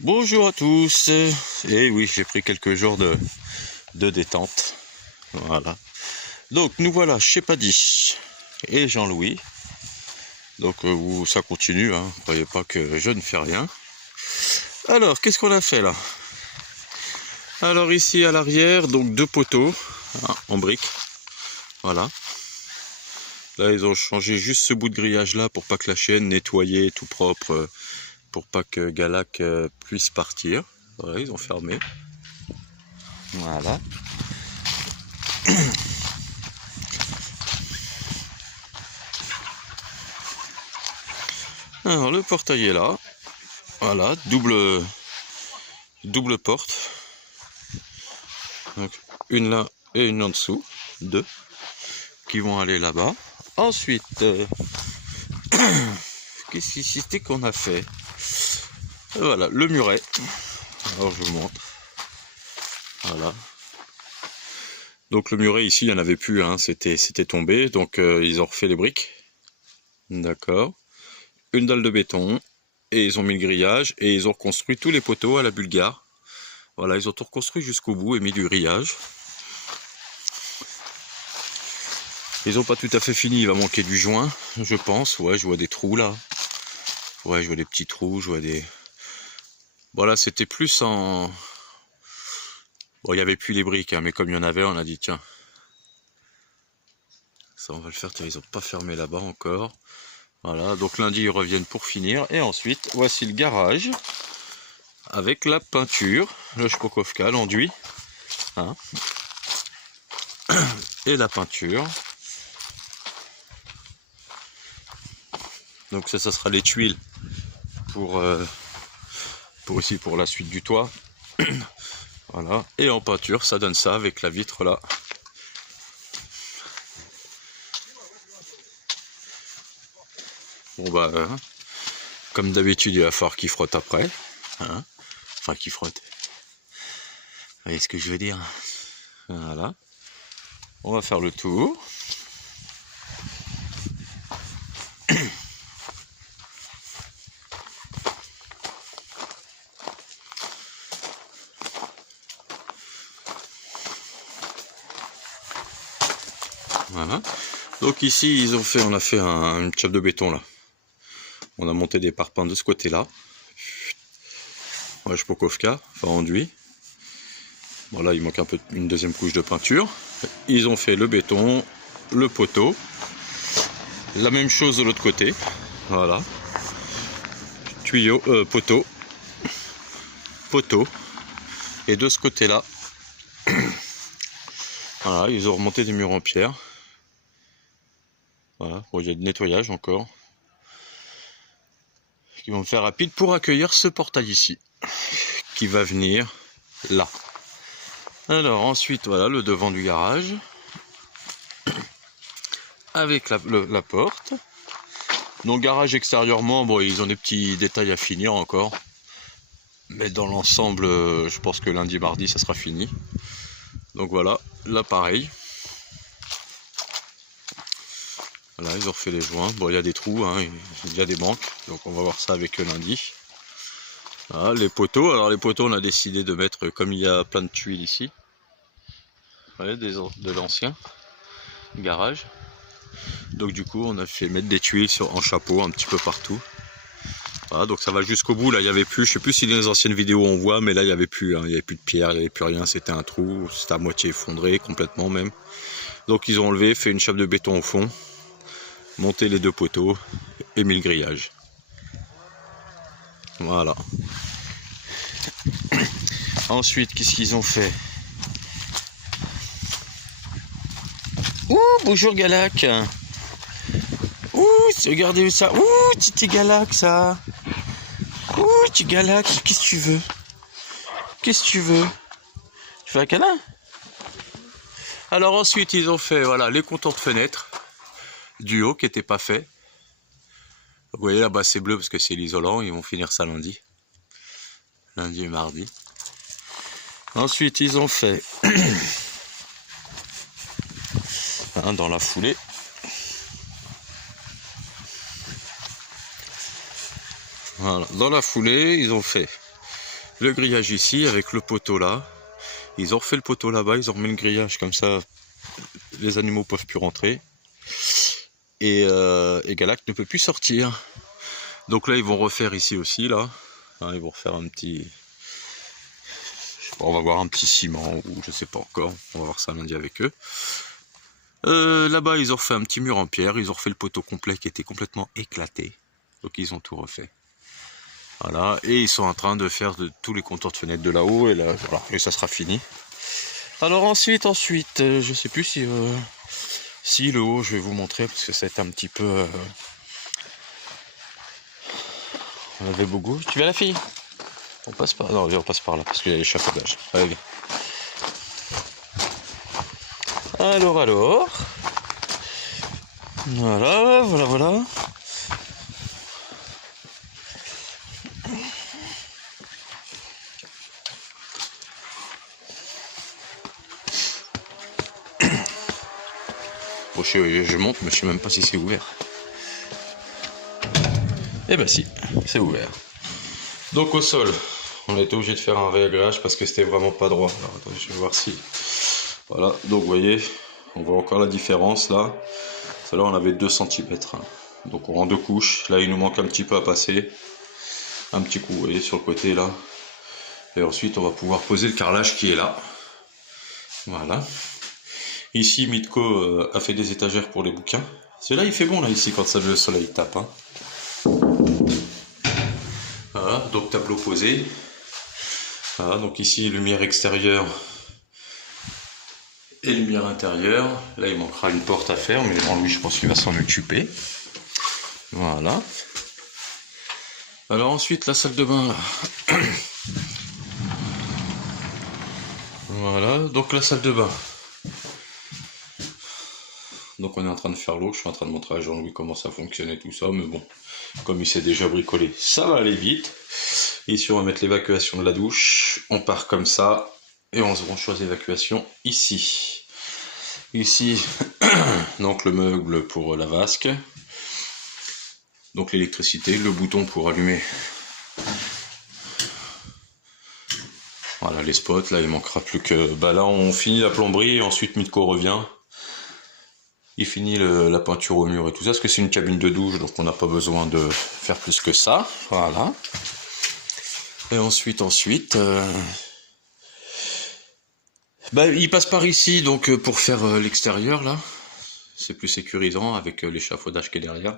Bonjour à tous. Et oui, j'ai pris quelques jours de détente. Voilà. Donc nous voilà chez Paddy et Jean-Louis. Donc ça continue, hein. Croyez pas que je ne fais rien. Alors, qu'est-ce qu'on a fait là? Alors ici à l'arrière, donc deux poteaux hein, en briques. Voilà. Là, ils ont changé juste ce bout de grillage là pour pas que la chaîne nettoyée, tout propre, pour pas que Galac puisse partir. Voilà, ils ont fermé. Voilà. Alors le portail est là. Voilà, double porte. Donc, une là et une en dessous. Deux. Qui vont aller là-bas. Ensuite, qu'est-ce que c'était qu'on a fait? Voilà, le muret. Alors je vous montre. Voilà. Donc le muret ici, il n'y en avait plus, hein, c'était tombé. Donc ils ont refait les briques. D'accord. Une dalle de béton. Et ils ont mis le grillage. Et ils ont reconstruit tous les poteaux à la bulgare. Voilà, ils ont tout reconstruit jusqu'au bout et mis du grillage. Ils n'ont pas tout à fait fini, il va manquer du joint, je pense. Ouais, je vois des trous là. Ouais, je vois des petits trous, je vois des... Voilà, c'était plus en... Bon, il n'y avait plus les briques, hein, mais comme il y en avait, on a dit, tiens. Ça, on va le faire, tiens, ils n'ont pas fermé là-bas encore. Voilà, donc lundi, ils reviennent pour finir. Et ensuite, voici le garage. Avec la peinture, le Shpokovka, l'enduit. Hein, et la peinture. Donc ça sera les tuiles pour la suite du toit. Voilà. Et en peinture, ça donne ça avec la vitre là. Bon bah, comme d'habitude, il va falloir qu'il frotte après. Hein, enfin, qu'il frotte. Vous voyez ce que je veux dire? Voilà. On va faire le tour. Voilà. Donc ici, on a fait une chape de béton là. On a monté des parpaings de ce côté-là. Ouais, Shpokovka, enfin enduit. Bon là, il manque un peu une deuxième couche de peinture. Ils ont fait le béton, le poteau. La même chose de l'autre côté. Voilà. Tuyau, poteau. Poteau. Et de ce côté-là, voilà, ils ont remonté des murs en pierre. Voilà, bon, il y a du nettoyage encore. Ils vont faire rapide pour accueillir ce portail ici. Qui va venir là. Alors ensuite, voilà, le devant du garage. Avec la porte. Donc garage extérieurement, bon, ils ont des petits détails à finir encore. Mais dans l'ensemble, je pense que lundi, mardi, ça sera fini. Donc voilà, là pareil. Voilà, ils ont refait les joints. Bon, il y a des trous, hein, il y a des manques. Donc on va voir ça avec eux lundi. Voilà, les poteaux. Alors les poteaux, on a décidé de mettre, comme il y a plein de tuiles ici. Voilà, de l'ancien garage. Donc du coup, on a fait mettre des tuiles en chapeau un petit peu partout. Voilà, donc ça va jusqu'au bout. Là, il n'y avait plus, je sais plus si dans les anciennes vidéos on voit, mais là, il n'y avait plus, hein, il n'y avait plus de pierre, il n'y avait plus rien. C'était un trou, c'était à moitié effondré, complètement même. Donc ils ont enlevé, fait une chape de béton au fond, monté les deux poteaux et mis le grillage. Voilà. Ensuite, qu'est-ce qu'ils ont fait? Ouh, bonjour Galac. Ouh, regardez ça. Ouh, petit Galac, ça. Ouh, petit Galac, qu'est-ce que tu veux? Qu'est-ce que tu veux? Tu fais un câlin? Alors ensuite, ils ont fait voilà, les contours de fenêtres du haut qui n'étaient pas faits. Vous voyez là-bas, c'est bleu parce que c'est l'isolant. Ils vont finir ça lundi. Lundi et mardi. Ensuite, ils ont fait hein, dans la foulée. Voilà, dans la foulée, ils ont fait le grillage ici avec le poteau là. Ils ont refait le poteau là-bas, ils ont remis le grillage comme ça, les animaux peuvent plus rentrer. Et Galac ne peut plus sortir. Donc là ils vont refaire ici aussi là. Hein, ils vont refaire un petit... Je sais pas, on va voir un petit ciment ou je sais pas encore. On va voir ça lundi avec eux. Là-bas ils ont refait un petit mur en pierre. Ils ont refait le poteau complet qui était complètement éclaté. Donc ils ont tout refait. Voilà, et ils sont en train de faire tous les contours de fenêtres de là-haut, et là, voilà, et ça sera fini. Alors ensuite, je sais plus si le haut, je vais vous montrer, parce que ça va être un petit peu... on avait beau goût. Tu viens la fille? On passe par... Non, on passe par là, parce qu'il y a l'échafaudage. Allez, viens. Alors... Voilà. Bon, je monte, mais je sais même pas si c'est ouvert. Eh ben si, c'est ouvert. Donc au sol, on a été obligé de faire un réagrage parce que c'était vraiment pas droit. Alors attendez, je vais voir si... Voilà, donc vous voyez, on voit encore la différence là. Celle-là on avait 2 cm. Donc en 2 couches. Là il nous manque un petit peu à passer. Un petit coup, vous voyez, sur le côté là. Et ensuite on va pouvoir poser le carrelage qui est là. Voilà. Ici Mitko a fait des étagères pour les bouquins. Celui-là il fait bon là ici quand le soleil tape. Hein. Voilà, donc tableau posé. Voilà, donc ici lumière extérieure et lumière intérieure. Là il manquera une porte à faire, mais lui je pense qu'il va s'en occuper. Voilà. Alors ensuite la salle de bain là. Voilà, donc la salle de bain. Donc on est en train de faire l'eau, je suis en train de montrer à Jean-Louis comment ça fonctionne et tout ça, mais bon, comme il s'est déjà bricolé, ça va aller vite. Ici on va mettre l'évacuation de la douche, on part comme ça, et on se branche les évacuations ici. Ici, donc le meuble pour la vasque, donc l'électricité, le bouton pour allumer. Voilà les spots, là il manquera plus que... Bah là on finit la plomberie, et ensuite Mitko revient. Il finit la peinture au mur et tout ça, parce que c'est une cabine de douche, donc on n'a pas besoin de faire plus que ça. Voilà. Et ensuite, il passe par ici, donc pour faire l'extérieur, là. C'est plus sécurisant avec l'échafaudage qui est derrière.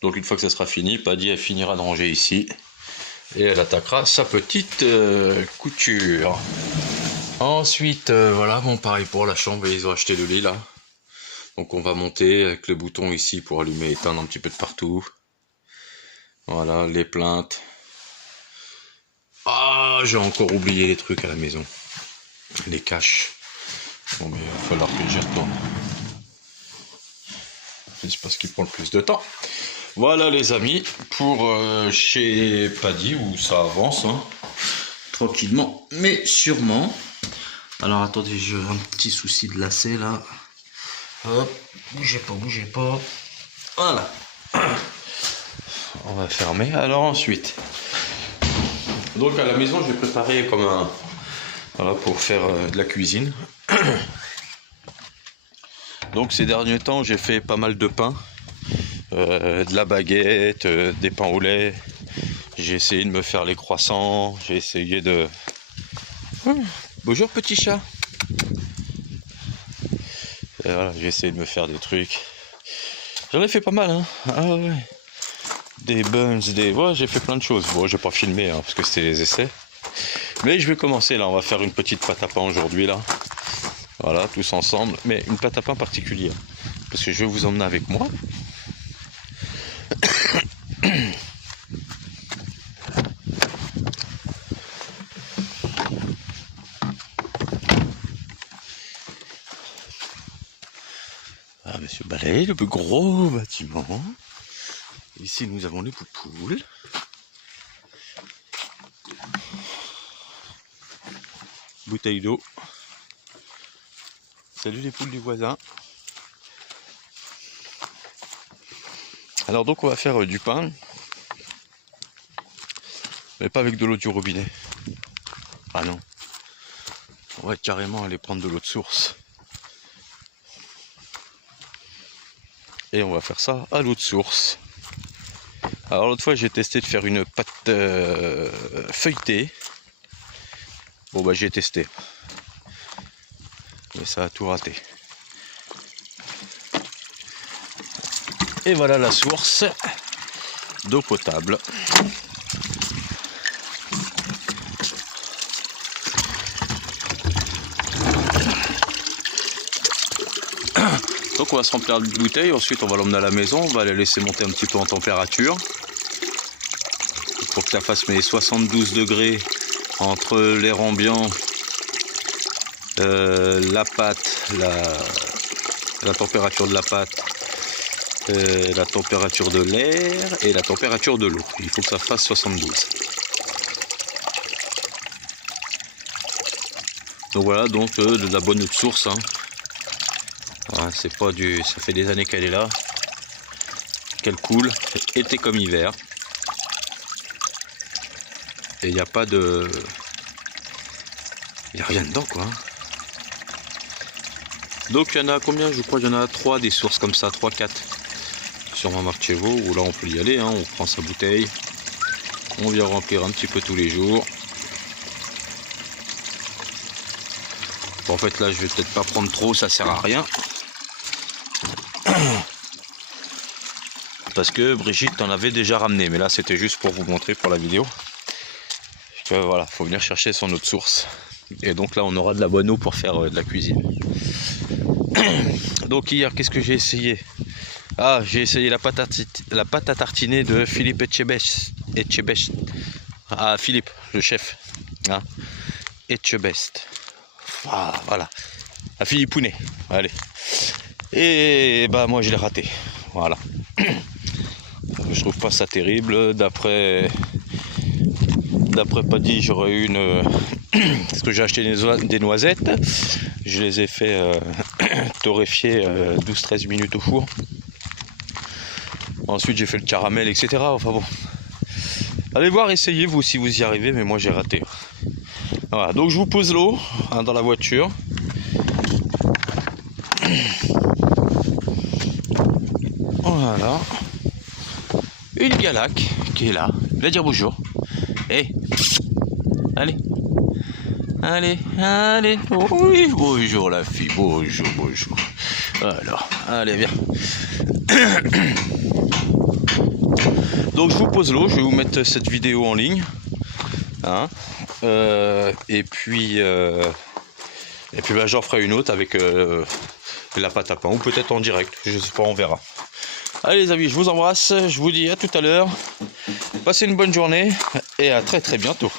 Donc une fois que ça sera fini, Paddy, elle finira de ranger ici. Et elle attaquera sa petite couture. Ensuite, voilà, bon, pareil pour la chambre, ils ont acheté le lit, là. Donc on va monter avec le bouton ici pour allumer et éteindre un petit peu de partout. Voilà, les plaintes. Ah, j'ai encore oublié les trucs à la maison. Les caches. Bon, mais il va falloir que j'y retourne. C'est pas ce qui prend le plus de temps. Voilà les amis, pour chez Paddy où ça avance. Hein. Tranquillement, mais sûrement. Alors attendez, j'ai un petit souci de lacet là. Hop, bougez pas. Voilà. On va fermer. Alors ensuite. Donc à la maison, je vais préparer comme un... Voilà, pour faire de la cuisine. Donc ces derniers temps, j'ai fait pas mal de pain. De la baguette, des pains au lait. J'ai essayé de me faire les croissants. J'ai essayé de... Bonjour petit chat. Et voilà, j'ai essayé de me faire des trucs. J'en ai fait pas mal, hein. Ah ouais. Des buns, Ouais, j'ai fait plein de choses. Bon, j'ai pas filmé, hein, parce que c'était les essais. Mais je vais commencer, là. On va faire une petite pâte à pain aujourd'hui, là. Voilà, tous ensemble. Mais une pâte à pain particulière. Parce que je vais vous emmener avec moi. Ah, monsieur Ballet, le plus gros bâtiment. Ici, nous avons les poupoules. Bouteille d'eau. Salut les poules du voisin. Alors donc on va faire du pain. Mais pas avec de l'eau du robinet. Ah non. On va carrément aller prendre de l'eau de source. Et on va faire ça à l'eau de source. Alors l'autre fois j'ai testé de faire une pâte feuilletée. Bon bah j'ai testé. Mais ça a tout raté. Et voilà la source d'eau potable. Donc on va se remplir de bouteilles, ensuite on va l'emmener à la maison, on va la laisser monter un petit peu en température pour que ça fasse mes 72 degrés entre l'air ambiant, la pâte, la température de la pâte, la température de l'air et la température de l'eau. Il faut que ça fasse 72. Donc voilà, donc de la bonne eau de source. Hein. Voilà, c'est pas du, ça fait des années qu'elle est là, qu'elle coule, été comme hiver. Et il n'y a pas de, il n'y a rien dedans quoi. Donc il y en a combien? Je crois qu'il y en a 3 des sources comme ça, 3-4 sur ma Marchevo, où là on peut y aller, hein. On prend sa bouteille, on vient remplir un petit peu tous les jours. Bon, en fait là je vais peut-être pas prendre trop, ça sert à rien. Parce que Brigitte en avait déjà ramené, mais là c'était juste pour vous montrer pour la vidéo. Que voilà, faut venir chercher son eau de source. Et donc là on aura de la bonne eau pour faire de la cuisine. Donc hier qu'est-ce que j'ai essayé? Ah, j'ai essayé la pâte à tartiner de Philippe Etchebest. Ah, Philippe, le chef. Hein, Etchebest. Ah, voilà. À Philippe Pounet. Allez. Et bah moi je l'ai raté. Voilà. Je trouve pas ça terrible. D'après Paddy, j'aurais eu une... Parce que j'ai acheté des noisettes. Je les ai fait torréfier 12-13 minutes au four. Ensuite j'ai fait le caramel, etc. Enfin bon. Allez voir, essayez vous si vous y arrivez, mais moi j'ai raté. Voilà, donc je vous pose l'eau hein, dans la voiture. Voilà. Une Galac qui est là. Elle va dire bonjour. Eh, allez. Allez, allez. Oui, bonjour la fille. Bonjour, bonjour. Alors, allez, viens. Donc je vous pose l'eau. Je vais vous mettre cette vidéo en ligne. Hein. Et puis bah, j'en ferai une autre avec la pâte à pain. Ou peut-être en direct. Je sais pas, on verra. Allez les amis, je vous embrasse. Je vous dis à tout à l'heure. Passez une bonne journée. Et à très très bientôt.